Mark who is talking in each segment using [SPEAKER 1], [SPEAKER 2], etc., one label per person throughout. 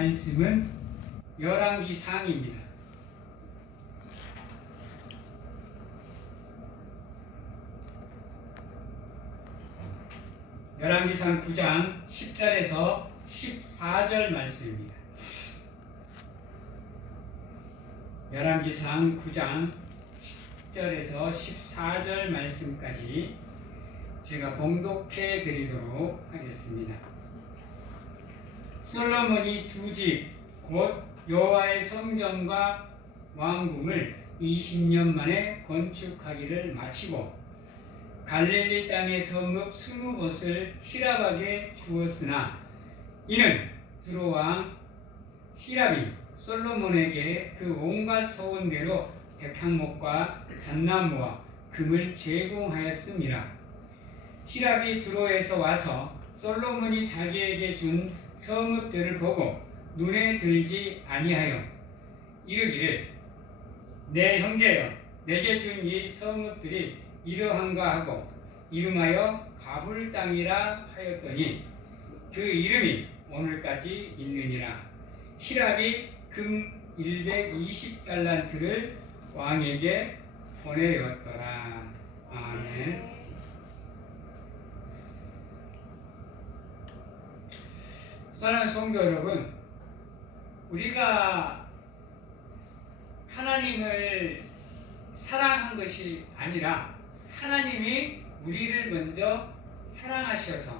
[SPEAKER 1] 말씀은 열왕기 상입니다. 열왕기상 9장 10절에서 14절 말씀입니다. 열왕기상 9장 10절에서 14절 말씀까지 제가 봉독해 드리도록 하겠습니다. 솔로몬이 두 집 곧 여호와의 성전과 왕궁을 20년 만에 건축하기를 마치고 갈릴리 땅의 성읍 스무 곳을 히랍에게 주었으나 이는 두로 왕 히랍이 솔로몬에게 그 온갖 소원대로 백향목과 잣나무와 금을 제공하였습니다. 히랍이 두로에서 와서 솔로몬이 자기에게 준 성읍들을 보고 눈에 들지 아니하여 이르기를 내 형제여 내게 준 이 성읍들이 이러한가 하고 이름하여 가불 땅이라 하였더니 그 이름이 오늘까지 있느니라. 히랍이 금 120달란트를 왕에게 보내었더라. 아멘 사랑하는 성도 여러분 우리가 하나님을 사랑한 것이 아니라 하나님이 우리를 먼저 사랑하셔서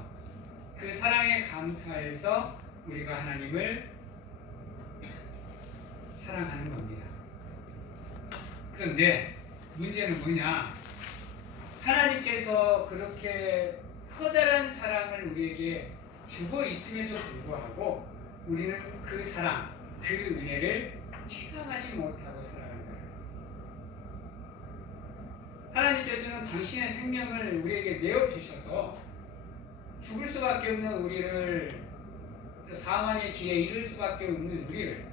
[SPEAKER 1] 그 사랑에 감사해서 우리가 하나님을 사랑하는 겁니다. 그런데 문제는 뭐냐? 하나님께서 그렇게 커다란 사랑을 우리에게 주고 있음에도 불구하고 우리는 그 사랑, 그 은혜를 체감하지 못하고 살아간다. 하나님께서는 당신의 생명을 우리에게 내어 주셔서 죽을 수밖에 없는 우리를 사망의 길에 이를 수밖에 없는 우리를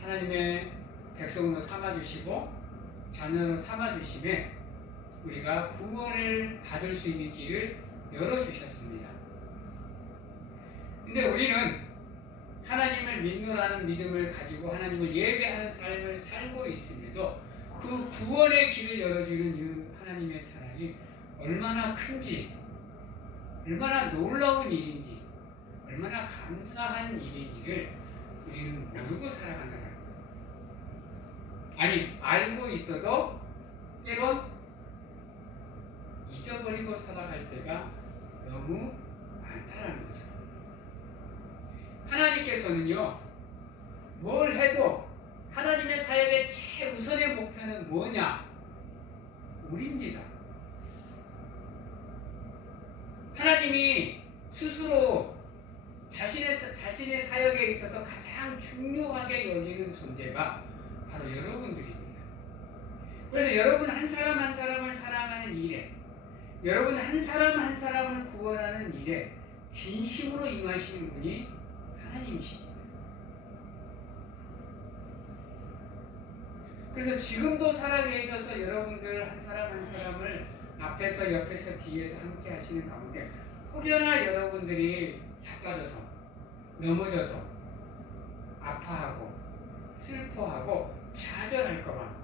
[SPEAKER 1] 하나님의 백성으로 삼아 주시고 자녀로 삼아 주심에 우리가 구원을 받을 수 있는 길을 열어 주셨습니다. 근데 우리는 하나님을 믿노라는 믿음을 가지고 하나님을 예배하는 삶을 살고 있음에도 그 구원의 길을 열어주는 이 하나님의 사랑이 얼마나 큰지, 얼마나 놀라운 일인지, 얼마나 감사한 일인지를 우리는 모르고 살아간다. 아니, 알고 있어도 때론 잊어버리고 살아갈 때가 너무 많다는 거죠. 하나님께서는요, 뭘 해도 하나님의 사역의 최우선의 목표는 뭐냐? 우리입니다. 하나님이 스스로 자신의, 자신의 사역에 있어서 가장 중요하게 여기는 존재가 바로 여러분들입니다. 그래서 여러분 한 사람 한 사람을 사랑하는 일에, 여러분 한 사람 한 사람을 구원하는 일에 진심으로 임하시는 분이 하나님이십니다. 그래서 지금도 살아계셔서 여러분들 한 사람 한 사람을 앞에서 옆에서 뒤에서 함께 하시는 가운데 혹여나 여러분들이 자빠져서 넘어져서 아파하고 슬퍼하고 좌절할까봐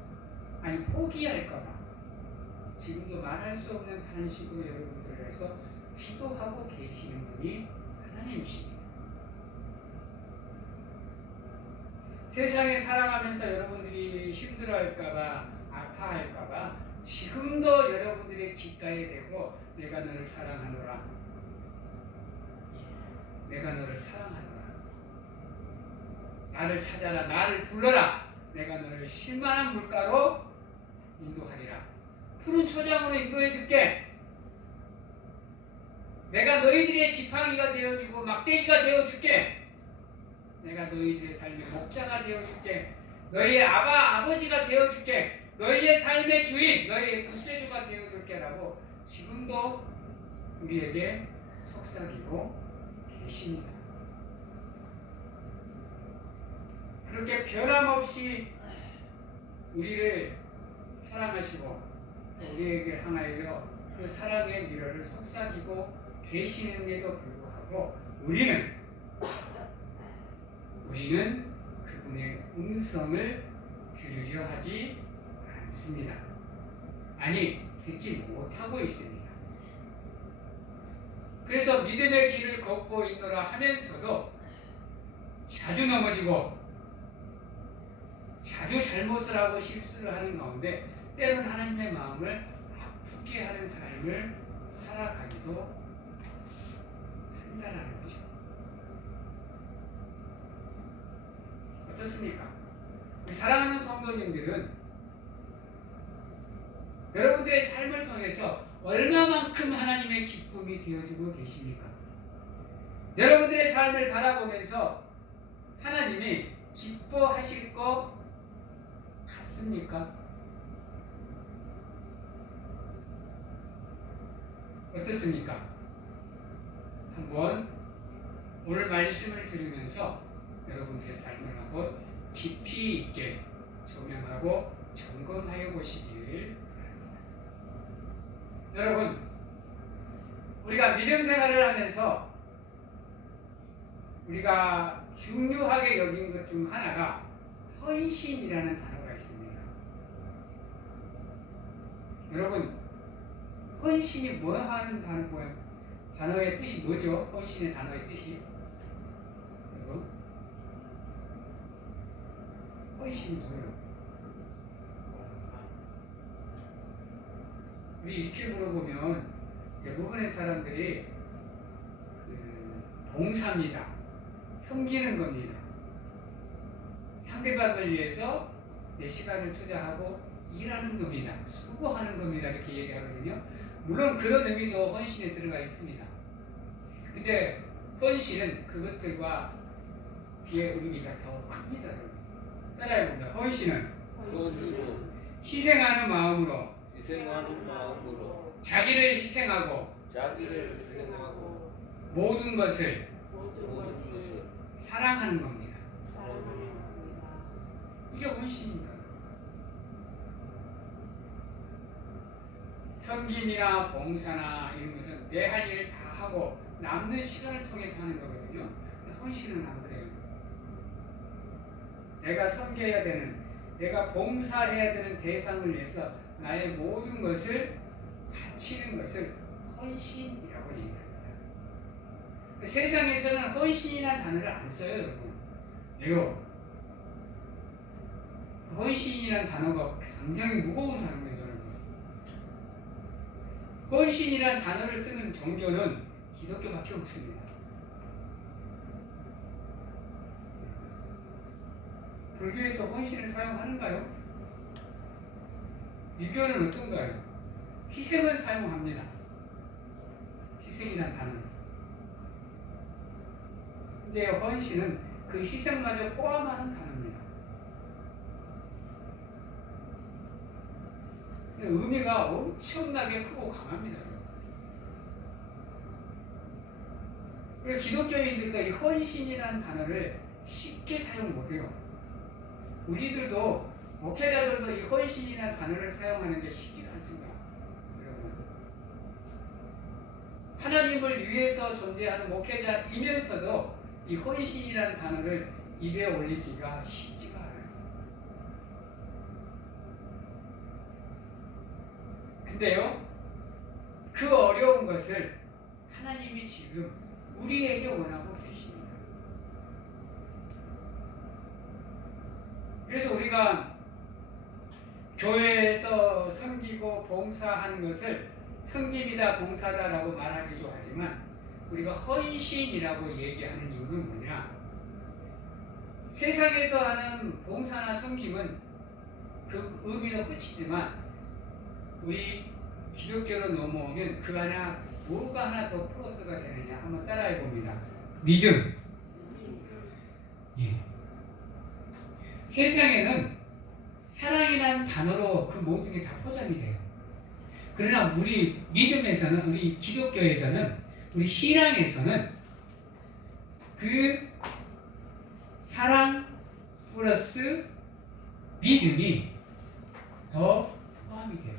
[SPEAKER 1] 아니 포기할까봐 지금도 말할 수 없는 탄식으로 여러분들을 해서 기도하고 계시는 분이 하나님이십니다. 세상에 살아가면서 여러분들이 힘들어할까봐 아파할까봐 지금도 여러분들의 귓가에 대고 내가 너를 사랑하노라. 내가 너를 사랑하노라. 나를 찾아라. 나를 불러라. 내가 너를 실만한 물가로 인도하리라. 푸른 초장으로 인도해 줄게. 내가 너희들의 지팡이가 되어주고 막대기가 되어줄게 내가 너희들의 삶의 목자가 되어줄게. 너희의 아바 아버지가 되어줄게. 너희의 삶의 주인, 너희의 구세주가 되어줄게라고 지금도 우리에게 속삭이고 계십니다. 그렇게 변함없이 우리를 사랑하시고 우리에게 향하여 그 사랑의 미러를 속삭이고 계시는데도 불구하고 우리는 우리는 그분의 음성을 들으려 하지 않습니다. 아니, 듣지 못하고 있습니다. 그래서 믿음의 길을 걷고 있노라 하면서도 자주 넘어지고 자주 잘못을 하고 실수를 하는 가운데 때로는 하나님의 마음을 아프게 하는 삶을 살아가기도 한다는 거죠. 어떻습니까? 우리 사랑하는 성도님들은 여러분들의 삶을 통해서 얼마만큼 하나님의 기쁨이 되어주고 계십니까? 여러분들의 삶을 바라보면서 하나님이 기뻐하실 것 같습니까? 어떻습니까? 한번 오늘 말씀을 들으면서 여러분들의 삶을 한번 깊이 있게 조명하고 점검하여 보시길 바랍니다. 여러분, 우리가 믿음 생활을 하면서 우리가 중요하게 여긴 것 중 하나가 헌신이라는 단어가 있습니다. 여러분, 헌신이 뭐 하는 단어? 단어의 뜻이 뭐죠? 헌신의 단어의 뜻이? 여러분, 뭐예요? 우리 이렇게 물어보면 대부분의 사람들이 그 봉사입니다. 섬기는 겁니다. 상대방을 위해서 내 시간을 투자하고 일하는 겁니다. 수고하는 겁니다. 이렇게 얘기하거든요. 물론 그런 의미도 헌신에 들어가 있습니다. 근데 헌신은 그것들과 비의 의미가 더 큽니다. 따라해봅니다. 헌신은
[SPEAKER 2] 헌신은
[SPEAKER 1] 희생하는 마음으로
[SPEAKER 2] 희생하는 마음으로
[SPEAKER 1] 자기를 희생하고
[SPEAKER 2] 자기를 희생하고
[SPEAKER 1] 모든 것을
[SPEAKER 2] 모든 것을
[SPEAKER 1] 사랑하는 겁니다.
[SPEAKER 2] 사랑합니다.
[SPEAKER 1] 이게 헌신입니다. 섬김이나 봉사나 이런 것은 내 할 일을 다 하고 남는 시간을 통해서 하는 거거든요. 헌신은 안 그래요. 내가 섬겨야 되는, 내가 봉사해야 되는 대상을 위해서 나의 모든 것을 바치는 것을 헌신이라고 얘기합니다. 세상에서는 헌신이라는 단어를 안 써요, 여러분. 왜요? 헌신이라는 단어가 굉장히 무거운 단어예요, 여러분. 헌신이라는 단어를 쓰는 종교는 기독교밖에 없습니다. 불교에서 헌신을 사용하는가요? 유교는 어떤가요? 희생을 사용합니다. 희생이란 단어는. 근데 헌신은 그 희생마저 포함하는 단어입니다. 의미가 엄청나게 크고 강합니다. 그래서 기독교인들도 이 헌신이라는 단어를 쉽게 사용 못해요. 우리들도 목회자들도 이 헌신이라는 단어를 사용하는 게 쉽지가 않습니다. 여러분. 하나님을 위해서 존재하는 목회자이면서도 이 헌신이라는 단어를 입에 올리기가 쉽지가 않아요. 근데요, 그 어려운 것을 하나님이 지금 우리에게 원하고 계십니다. 그래서 우리가 교회에서 섬기고 봉사하는 것을 섬김이다 봉사다라고 말하기도 하지만 우리가 헌신이라고 얘기하는 이유는 뭐냐? 세상에서 하는 봉사나 섬김은 그 의미는 끝이지만 우리 기독교로 넘어오면 그 하나 뭐가 하나 더 플러스가 되느냐 한번 따라해 봅니다. 믿음. 예. 세상에는 사랑이라는 단어로 그 모든 게 다 포장이 돼요. 그러나 우리 믿음에서는 우리 기독교에서는 우리 신앙에서는 그 사랑 플러스 믿음이 더 포함이 돼요.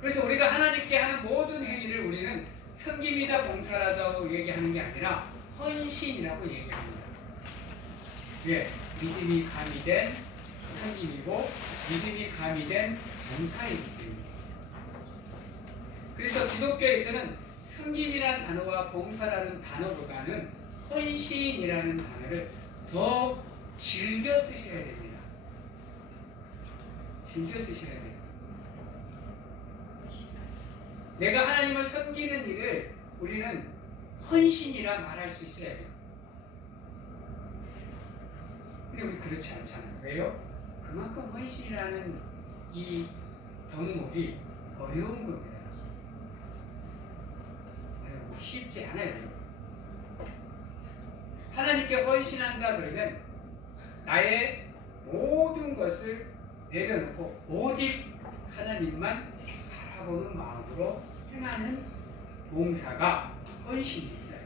[SPEAKER 1] 그래서 우리가 하나님께 하는 모든 행위를 우리는 섬김이다 봉사라고 얘기하는 게 아니라 헌신이라고 얘기합니다. 왜? 믿음이 가미된 성김이고 믿음이 가미된 봉사이기 때문에. 그래서 기독교에서는 성김이라는 단어와 봉사라는 단어보다는 헌신이라는 단어를 더 즐겨 쓰셔야 됩니다. 즐겨 쓰셔야 돼요. 내가 하나님을 섬기는 일을 우리는 헌신이라 말할 수 있어야 돼요. 근데 우리 그렇지 않잖아요. 왜요? 그만큼 헌신이라는 이 덕목이 어려운 겁니다. 어려워. 쉽지 않아요. 하나님께 헌신한다 그러면 나의 모든 것을 내려놓고 오직 하나님만 바라보는 마음으로 행하는 봉사가 헌신입니다.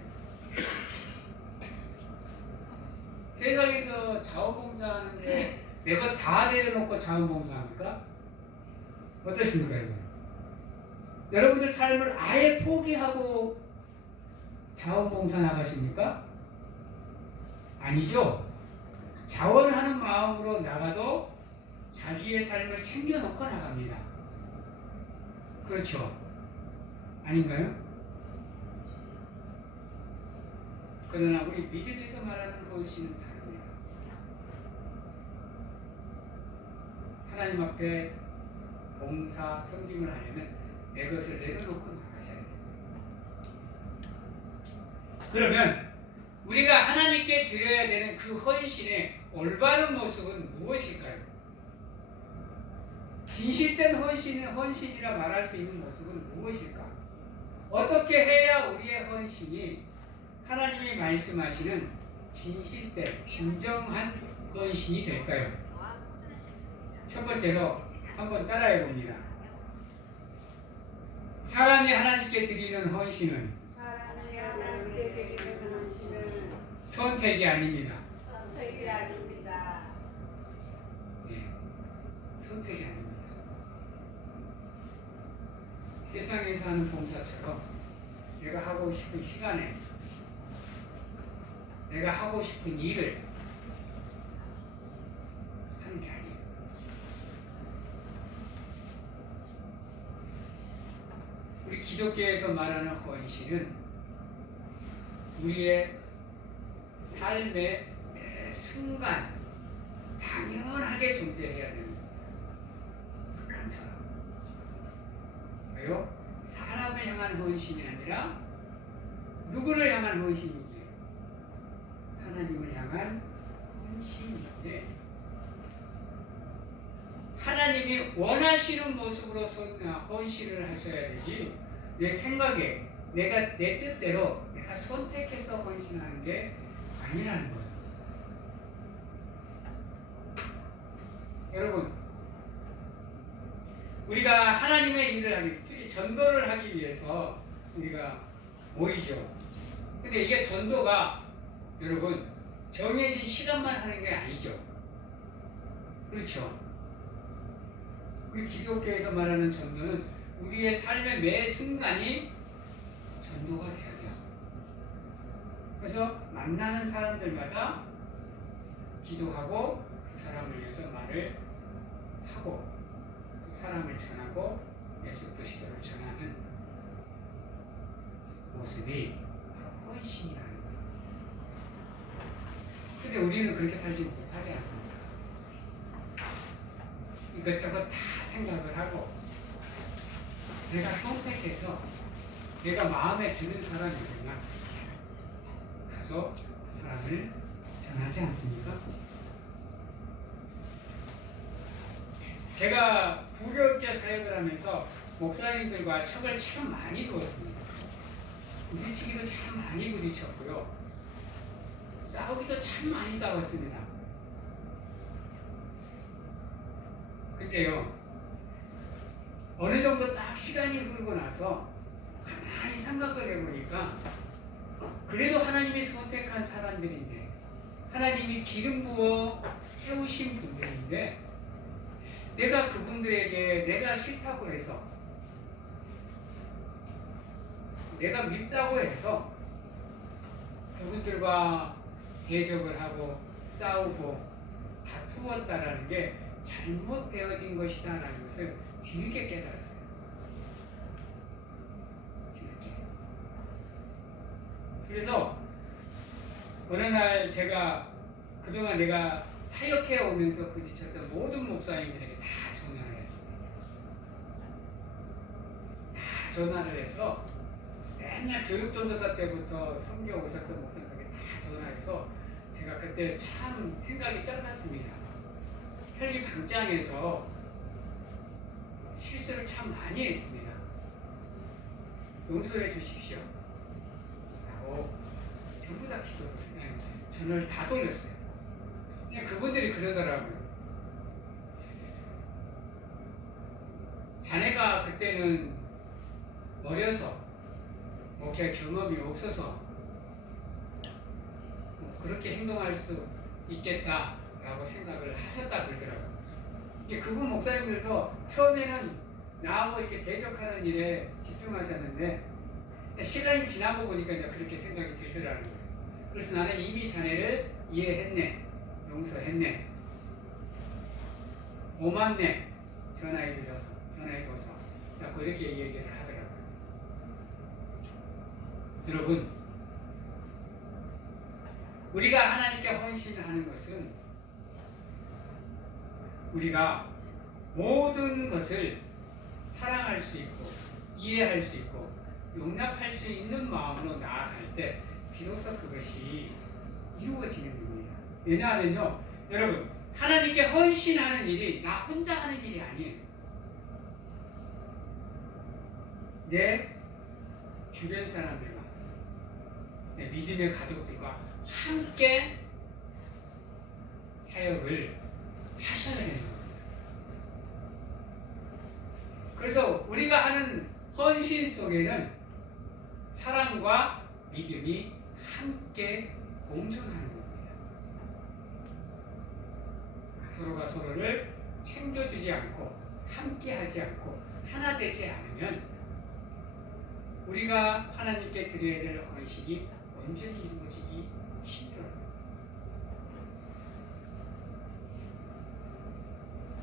[SPEAKER 1] 세상에서 자원봉사하는데 내가 다 내려놓고 자원봉사합니까? 어떠십니까, 여러분? 여러분들 삶을 아예 포기하고 자원봉사 나가십니까? 아니죠. 자원하는 마음으로 나가도 자기의 삶을 챙겨놓고 나갑니다. 그렇죠. 아닌가요? 그러나 우리 믿음에서 말하는 헌신은 다릅니다. 하나님 앞에 봉사, 섬김을 하려면 내 것을 내려놓고 나가셔야 돼요. 그러면 우리가 하나님께 드려야 되는 그 헌신의 올바른 모습은 무엇일까요? 진실된 헌신은 헌신이라 말할 수 있는 모습은 무엇일까? 어떻게 해야 우리의 헌신이 하나님이 말씀하시는 진실된 진정한 헌신이 될까요? 첫 번째로 한번 따라해 봅니다. 사람이 하나님께 드리는 헌신은 선택이 아닙니다.
[SPEAKER 3] 선택이 아닙니다.
[SPEAKER 1] 예, 선택이 아닙니다. 세상에서 하는 봉사처럼 내가 하고 싶은 시간에 내가 하고 싶은 일을 하는 게 아니에요. 우리 기독교에서 말하는 헌신은 우리의 삶의 매 순간 당연하게 존재해야 되는. 습관처럼. 왜요? 사람을 향한 헌신이 아니라 누구를 향한 헌신이기에 하나님을 향한 헌신인데 하나님이 원하시는 모습으로 선- 아, 헌신을 하셔야 되지 내 생각에 내가 내 뜻대로 내가 선택해서 헌신하는 게 아니라는 거예요. 여러분, 우리가 하나님의 일을 하기, 특히 전도를 하기 위해서 우리가 모이죠. 근데 이게 전도가 여러분 정해진 시간만 하는 게 아니죠. 그렇죠. 우리 기독교에서 말하는 전도는 우리의 삶의 매 순간이 전도가 돼야 돼요. 그래서 만나는 사람들마다 기도하고 그 사람을 위해서 말을 하고 그 사람을 전하고 예수 그리스도를 전하는 모습이 바로 헌신이라는 거예요. 근데 우리는 그렇게 살지 못하지 않습니다. 이것저것 다 생각을 하고 내가 선택해서 내가 마음에 드는 사람이구나 가서 그 사람을 전하지 않습니까? 제가 부교육자 사역을 하면서 목사님들과 척을 참 많이 두었습니다. 부딪히기도 참 많이 부딪혔고요. 싸우기도 참 많이 싸웠습니다. 근데요, 어느 정도 딱 시간이 흐르고 나서 가만히 생각을 해보니까 그래도 하나님이 선택한 사람들인데 하나님이 기름 부어 세우신 분들인데 내가 그분들에게 내가 싫다고 해서 내가 밉다고 해서 그분들과 대적을 하고 싸우고 다투었다라는 게 잘못되어진 것이다라는 것을 뒤늦게 깨달았어요. 뒤늦게. 그래서 어느 날 제가 그동안 내가 사역해 오면서 부딪혔던 모든 목사님들에게 다 전화를 했습니다. 다 전화를 해서 맨날 교육전도사 때부터 섬겨 오셨던 목사님에게 다 전화해서 제가 그때 참 생각이 짧았습니다. 혈리 방장에서 실수를 참 많이 했습니다. 용서해 주십시오. 라고 전부 다 기도를 그냥 전화를 다 돌렸어요. 그냥 그분들이 그러더라고요. 자네가 그때는 어려서 목회 경험이 없어서 뭐 그렇게 행동할 수 있겠다라고 생각을 하셨다 그러더라고요. 이게 그분 목사님들도 처음에는 나하고 이렇게 대적하는 일에 집중하셨는데 시간이 지나고 보니까 이제 그렇게 생각이 들더라는 거예요. 그래서 나는 이미 자네를 이해했네, 용서했네, 고맙네, 전화해 주셔서, 전화해 줘서, 자꾸 이렇게 얘기를 하더라고요. 여러분, 우리가 하나님께 헌신하는 것은 우리가 모든 것을 사랑할 수 있고 이해할 수 있고 용납할 수 있는 마음으로 나아갈 때 비로소 그것이 이루어지는 겁니다. 왜냐하면요, 여러분 하나님께 헌신하는 일이 나 혼자 하는 일이 아니에요. 내 주변 사람들과 내 믿음의 가족들과 함께 사역을 하셔야 되는 겁니다. 그래서 우리가 하는 헌신 속에는 사랑과 믿음이 함께 공존하는 겁니다. 서로가 서로를 챙겨주지 않고 함께하지 않고 하나 되지 않으면 우리가 하나님께 드려야 될 헌신이 온전히 이루어지기 힘들어요.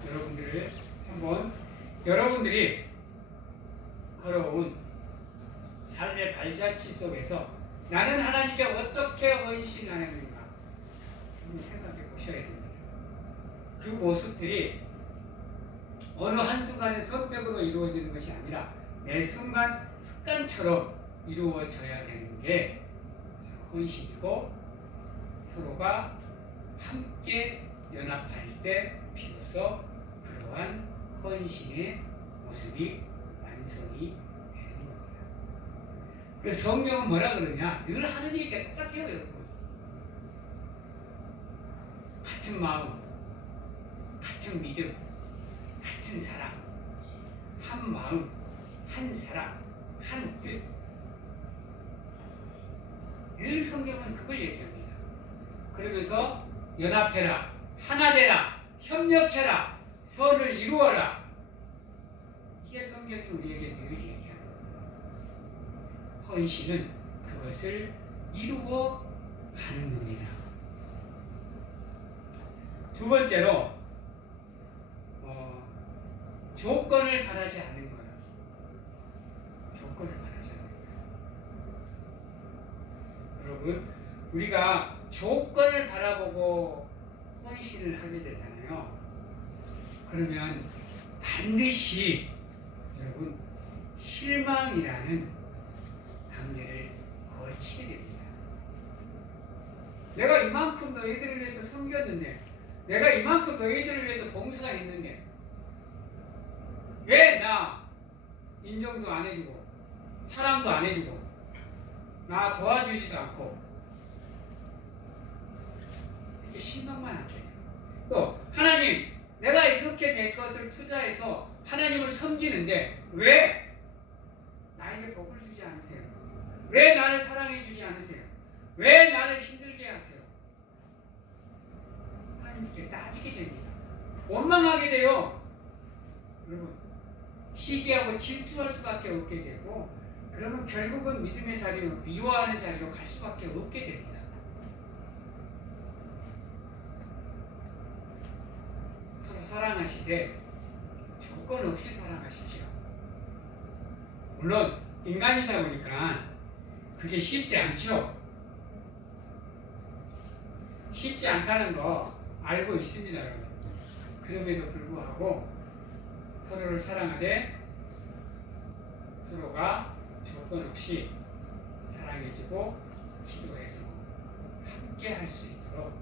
[SPEAKER 1] 여러분들을 한번 여러분들이 걸어온 삶의 발자취 속에서 나는 하나님께 어떻게 헌신하는가 한번 생각해 보셔야 됩니다. 그 모습들이 어느 한순간에 성적으로 이루어지는 것이 아니라 매 순간 습관처럼 이루어져야 되는 게 헌신이고 서로가 함께 연합할 때 비로소 그러한 헌신의 모습이 완성이 되는 겁니다. 그래서 성경은 뭐라 그러냐? 늘 하는 일이 똑같아요, 여러분. 같은 마음, 같은 믿음, 같은 사랑, 한 마음, 한 사랑, 한 뜻. 늘 성경은 그걸 얘기합니다. 그러면서 연합해라, 하나 되라, 협력해라, 선을 이루어라. 이게 성경이 우리에게 늘 얘기하는. 헌신은 그것을 이루어 가는 겁니다. 두 번째로 어, 조건을 바라지 않는 거예요. 조건을 바라지 않는 거예요. 여러분, 우리가 조건을 바라보고 헌신을 하게 되잖아요. 그러면 반드시 여러분 실망이라는 단계를 거치게 됩니다. 내가 이만큼 너희들을 위해서 섬겼는데, 내가 이만큼 너희들을 위해서 봉사했는데, 왜 나 인정도 안 해주고, 사랑도 안 해주고, 나 도와주지도 않고, 이렇게 실망만 하게 돼요. 또, 하나님, 내가 이렇게 내 것을 투자해서 하나님을 섬기는데, 왜 나에게 복을 주지 않으세요? 왜 나를 사랑해 주지 않으세요? 왜 나를 힘들게 하세요? 하나님께 따지게 됩니다. 원망하게 돼요. 여러분, 시기하고 질투할 수밖에 없게 되고, 그러면 결국은 믿음의 자리로 미워하는 자리로 갈 수밖에 없게 됩니다. 서로 사랑하시되 조건 없이 사랑하십시오. 물론 인간이다 보니까 그게 쉽지 않죠. 쉽지 않다는 거 알고 있습니다, 여러분. 그럼에도 불구하고 서로를 사랑하되 서로가 조건 없이 사랑해주고 기도해주고 함께 할 수 있도록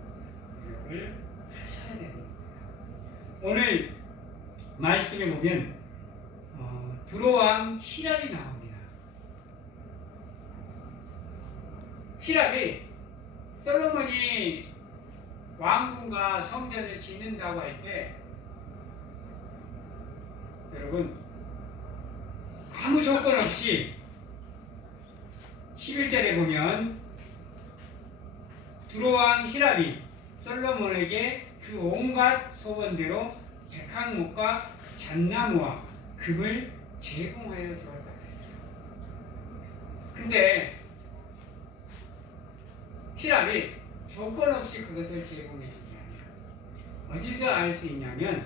[SPEAKER 1] 노력을. 오늘 말씀에 보면 어, 두로왕 히랍이 나옵니다. 히랍이 솔로몬이 왕궁과 성전을 짓는다고 할 때 여러분 아무 조건 없이 11절에 보면 두로왕 히랍이 솔로몬에게 그 온갖 소원대로 백항목과 잣나무와 금을 제공하여 주었다 그랬어요. 근데 히랍이 조건 없이 그것을 제공해 준 게 아니라 어디서 알 수 있냐면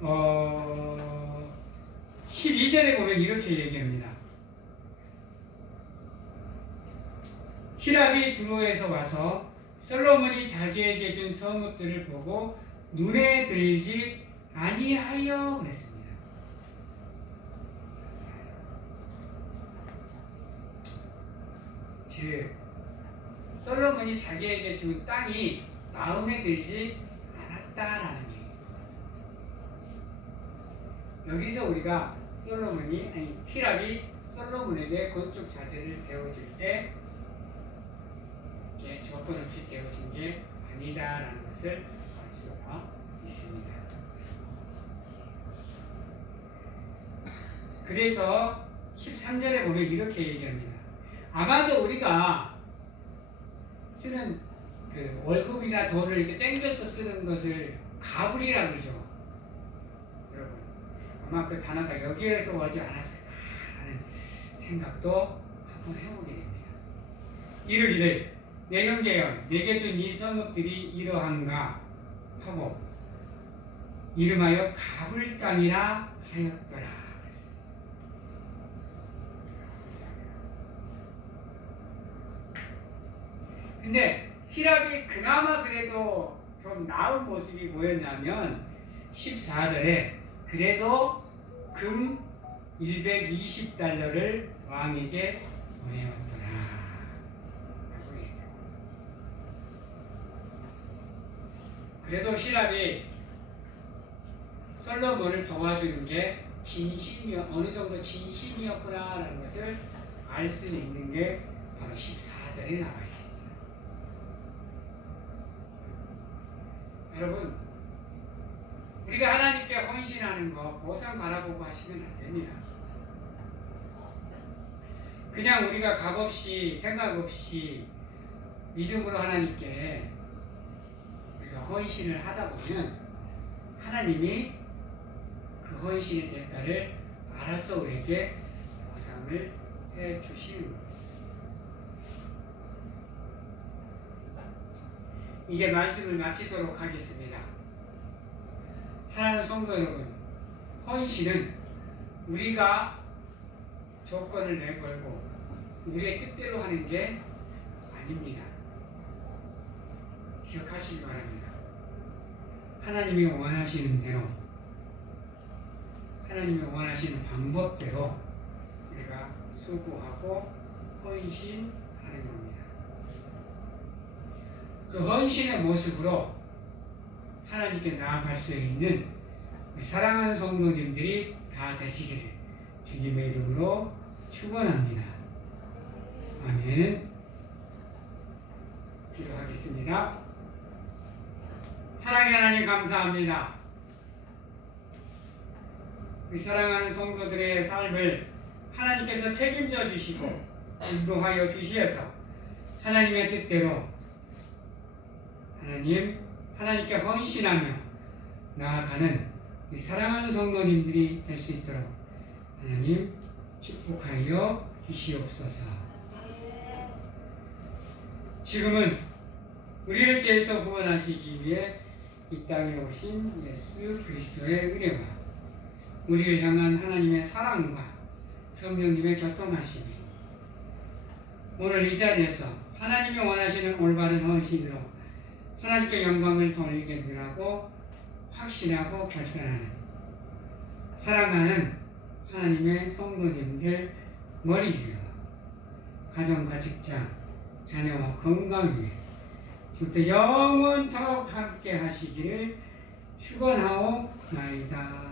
[SPEAKER 1] 어 12절에 보면 이렇게 얘기합니다. 히랍이 두로에서 와서 솔로몬이 자기에게 준 성읍들을 보고 눈에 들지 아니하여 그랬습니다. 즉 솔로몬이 자기에게 준 땅이 마음에 들지 않았다라는 얘기예요. 여기서 우리가 솔로몬이 아니 히랍이 솔로몬에게 건축 자재를 배워줄 때 이게 조건 없이 배워준 게 아니다라는 것을 알 수가 있습니다. 그래서 13절에 보면 이렇게 얘기합니다. 아마도 우리가 쓰는 그 월급이나 돈을 이렇게 땡겨서 쓰는 것을 가불이라 그러죠. 여러분 아마 그 단어가 여기에서 오지 않았을까 하는 생각도 한번 해보게 됩니다. 이르기를 내 형제여 내게 준 이 성읍들이 이러한가 하고 이름하여 가불 땅이라 하였더라. 근데 히랍이 그나마 그래도 좀 나은 모습이 뭐였냐면 14절에 그래도 금 120달러를 왕에게 보내었더라. 라고 얘기해요. 그래도 히랍이 솔로몬을 도와주는 게 진심이었 어느 정도 진심이었구나라는 것을 알 수 있는 게 바로 14절에 나와 있습니다. 여러분, 우리가 하나님께 헌신하는 거 보상 바라보고 하시면 안 됩니다. 그냥 우리가 값 없이 생각 없이 믿음으로 하나님께 우리가 헌신을 하다 보면 하나님이 그 헌신의 대가를 알아서 우리에게 보상을 해 주시는. 이제 말씀을 마치도록 하겠습니다. 사랑하는 성도 여러분, 헌신은 우리가 조건을 내걸고 우리의 뜻대로 하는 게 아닙니다. 기억하시기 바랍니다. 하나님이 원하시는 대로 하나님이 원하시는 방법대로 우리가 수고하고 헌신하는 겁니다. 그 헌신의 모습으로 하나님께 나아갈 수 있는 사랑하는 성도님들이 다 되시기를 주님의 이름으로 축원합니다. 아멘. 기도하겠습니다. 사랑의 하나님 감사합니다. 우리 사랑하는 성도들의 삶을 하나님께서 책임져 주시고 인도하여 주시어서 하나님의 뜻대로 하나님 하나님께 헌신하며 나아가는 우리 사랑하는 성도님들이 될 수 있도록 하나님 축복하여 주시옵소서. 지금은 우리를 죄에서 구원하시기 위해 이 땅에 오신 예수 그리스도의 은혜와 우리를 향한 하나님의 사랑과 성령님의 교통하심이 오늘 이 자리에서 하나님이 원하시는 올바른 헌신으로 하나님께 영광을 돌리게 되라고 확신하고 결단하는 사랑하는 하나님의 성도님들 머리 위와 가정과 직장 자녀와 건강 위에 주때 영원토록 함께 하시기를 축원하옵나이다.